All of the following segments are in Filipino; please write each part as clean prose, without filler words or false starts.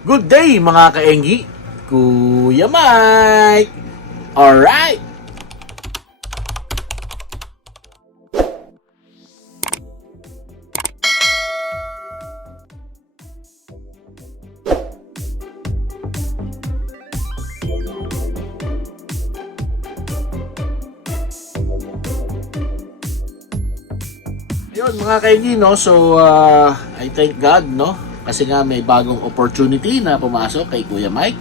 Good day mga kaenggi, Kuya Mike! Alright! Yun mga kaenggi, no? So, I thank God, no? Kasi nga may bagong opportunity na pumasok kay Kuya Mike.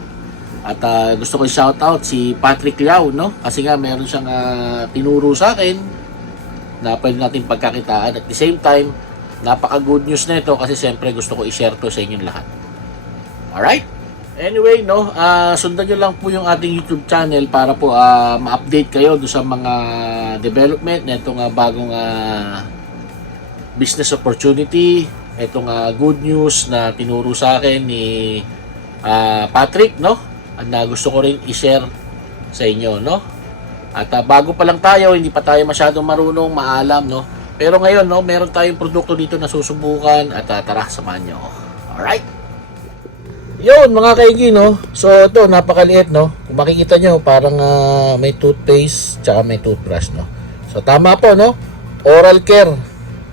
At gusto ko i-shoutout si Patrick Liao, no? Kasi nga meron siyang tinuro sa akin na pwede natin pagkakitaan. At the same time, napaka-good news na ito kasi siyempre gusto ko i-share to sa inyong lahat. Alright? Anyway, no? Sundan nyo lang po yung ating YouTube channel para po ma-update kayo do sa mga development na itong bagong business opportunity. Itong good news na tinuro sa akin ni Patrick, no? At gusto ko rin i-share sa inyo, no? At bago pa lang tayo, hindi pa tayo masyadong marunong, maalam, no? Pero ngayon, no, meron tayong produkto dito na susubukan at tara, samahan nyo. Alright? Yun, mga kaigi, no? So, ito, napakaliit, no? Kung makikita nyo, parang may toothpaste tsaka may toothbrush, no? So, tama po, no? Oral care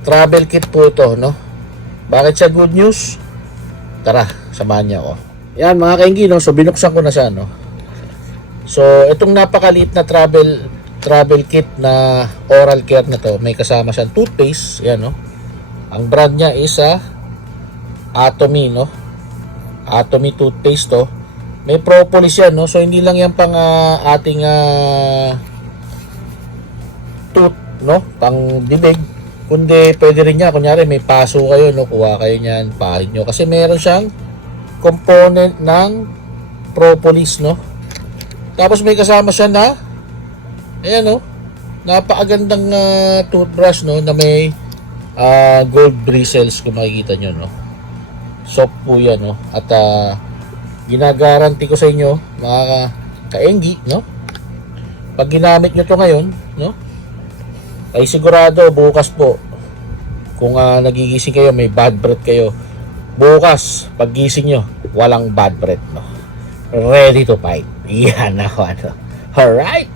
travel kit po ito, no? Bakit siya good news? Tara, samahan niyo ako. Yan mga kainggi, no? So binuksan ko na siya, no? So itong napakaliit na travel kit na oral care na to, may kasama siyang toothpaste, yan, no? Ang brand niya is Atomy, no? Atomy toothpaste to. May propolis yan, no? So hindi lang yan pang ating tooth, no? Pang bibig. Kundi pwede rin niya, kunyari may paso kayo, no, kuha kayo niyan, pahid nyo. Kasi meron siyang component ng propolis, no. Tapos may kasama siya na, ayan, no, napakagandang toothbrush, no, na may gold bristles, kung makikita nyo, no. Soft po yan, no. At ginagaranti ko sa inyo, mga kaenggi, no, pag ginamit nyo to ngayon, no, ay sigurado bukas po kung nagigising kayo, may bad breath kayo, bukas paggising nyo walang bad breath, no? Ready to fight. Yan ako, ano. Alright,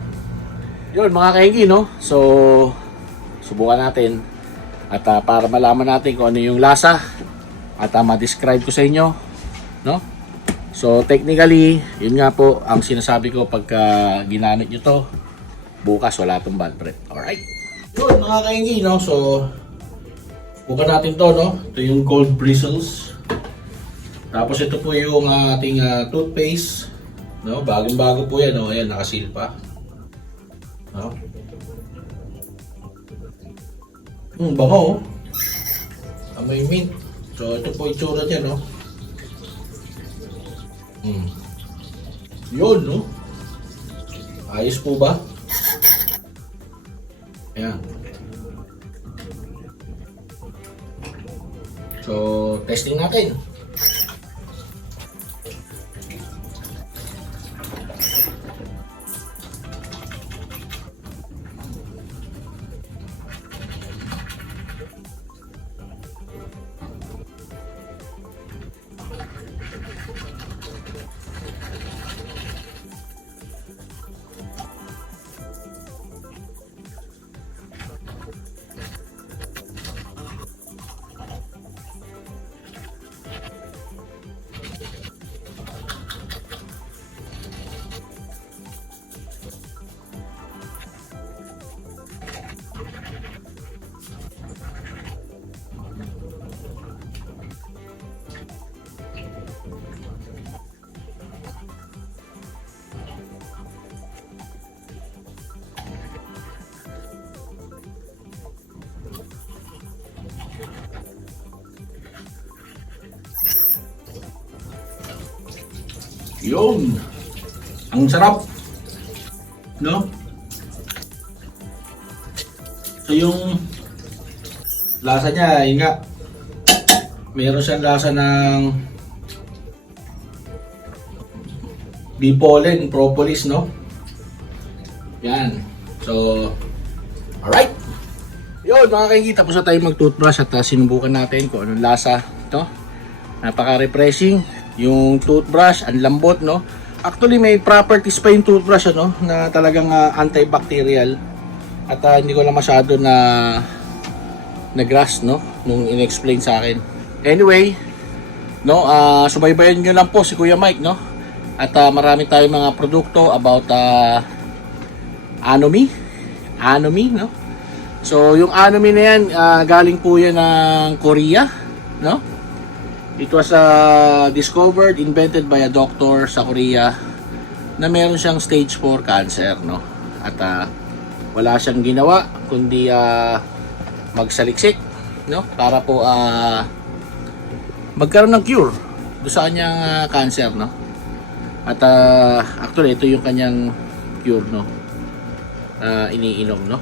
yun mga kaigi, no? So subukan natin at para malaman natin kung ano yung lasa at ma-describe ko sa inyo, no? So technically yun nga po ang sinasabi ko, pagka ginamit nyo to bukas wala tong bad breath. Alright, yun mga kainggi, no? So buka natin to, no? Ito yung gold bristles. Tapos ito po yung ating toothpaste, no? Bagong bago po yan, no? Ayan, nakasil pa, no? Bango, amoy mint. So ito po itsura niya, no? Yun, no? Ayos po ba? Ayan. So, testing natin. Yun, ang sarap, no? So yung lasa niya, yun nga, meron siyang lasa ng bee pollen, propolis, no? Yan. So, alright. Yun mga kainggi, tapos na tayo mag-toothbrush at sinubukan natin kung anong lasa ito. Napaka-refreshing. Yung toothbrush, ang lambot, no? Actually, may properties pa yung toothbrush, ano, na talagang antibacterial. At hindi ko lang masyado na grasp, no, nung in-explain sa akin. Anyway, no, subaybayan nyo lang po si Kuya Mike, no? At marami tayong mga produkto about Anomi, no? So, yung Anomi na yan, galing po yan ng Korea, no? It was discovered, invented by a doctor sa Korea na meron siyang stage 4 cancer, no? At wala siyang ginawa kundi magsaliksik, no? Para po magkaroon ng cure do sa kanyang cancer, no? At actually ito yung kanyang cure, no? Iniinom, no?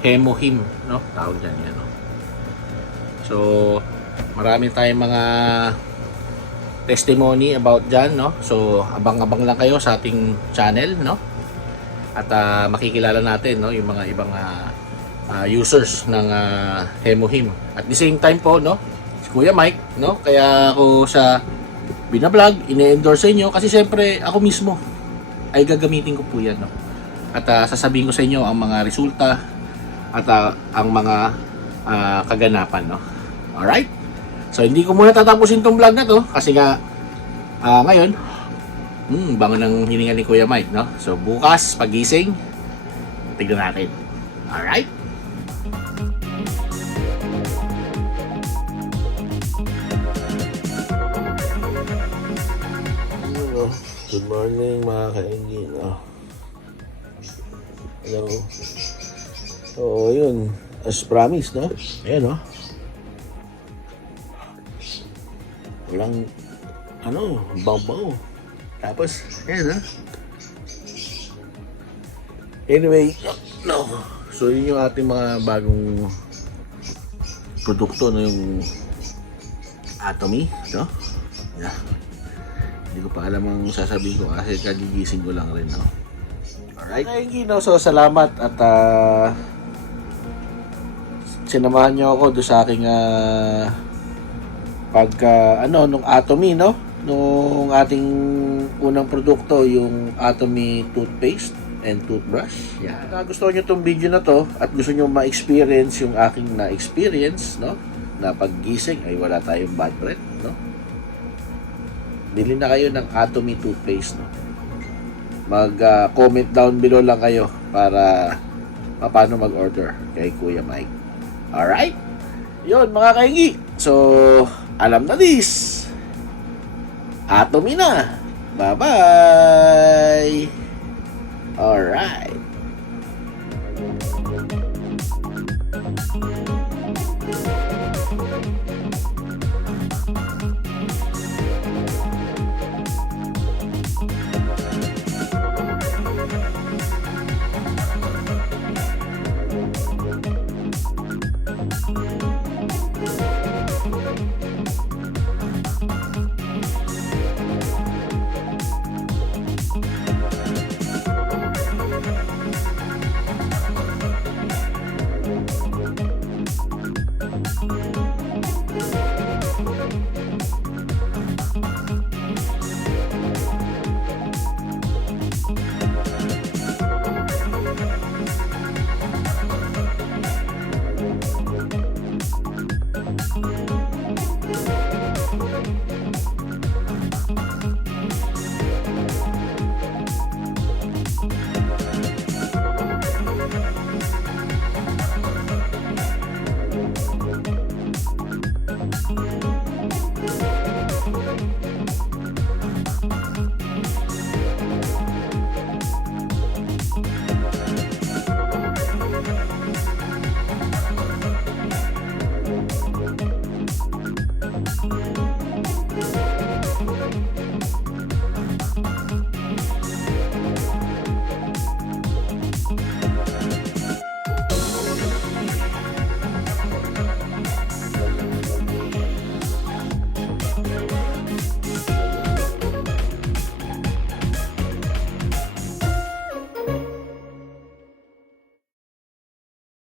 Hemohim, no? Tawag dyan yan, no? So, marami tayong mga testimony about dyan, no? So, abang-abang lang kayo sa ating channel, no? At makikilala natin, no, yung mga ibang users ng Hemohim. At the same time po, no, si Kuya Mike, no, kaya ako sa binablog, ine-endorse sa inyo kasi siyempre ako mismo ay gagamitin ko po yan, no? At sasabihin ko sa inyo ang mga resulta at ang mga kaganapan, no? Alright? So, hindi ko muna tatapusin tong vlog na to kasi nga ngayon, bango ng hininga ni Kuya Mike, no? So, bukas, pagising, tignan natin. Alright? Good morning mga kaingin, no? Hello. So, yun. As promised, no? Ayan, no? Walang, baw-baw. Tapos, ayan, ha? Anyway, no. So, yun yung ating mga bagong produkto, no? Yung Atomy, no? Yeah. Hindi ko pa alam ang sasabihin ko kasi kagigising ko lang rin, no? Alright. Okay, no? So, salamat at sinamahan niyo ako doon sa aking nung Atomy, no? Nung ating unang produkto, yung Atomy toothpaste and toothbrush. Yeah. Gusto niyo tong video na to at gusto niyo ma-experience yung aking na-experience, no? Na paggising ay wala tayong bad breath, no? Bili na kayo ng Atomy toothpaste, no? Mag-comment down below lang kayo para paano mag-order kay Kuya Mike. Alright? Yun mga kaingi. So, alam na this. Atomy na. Bye-bye. Alright.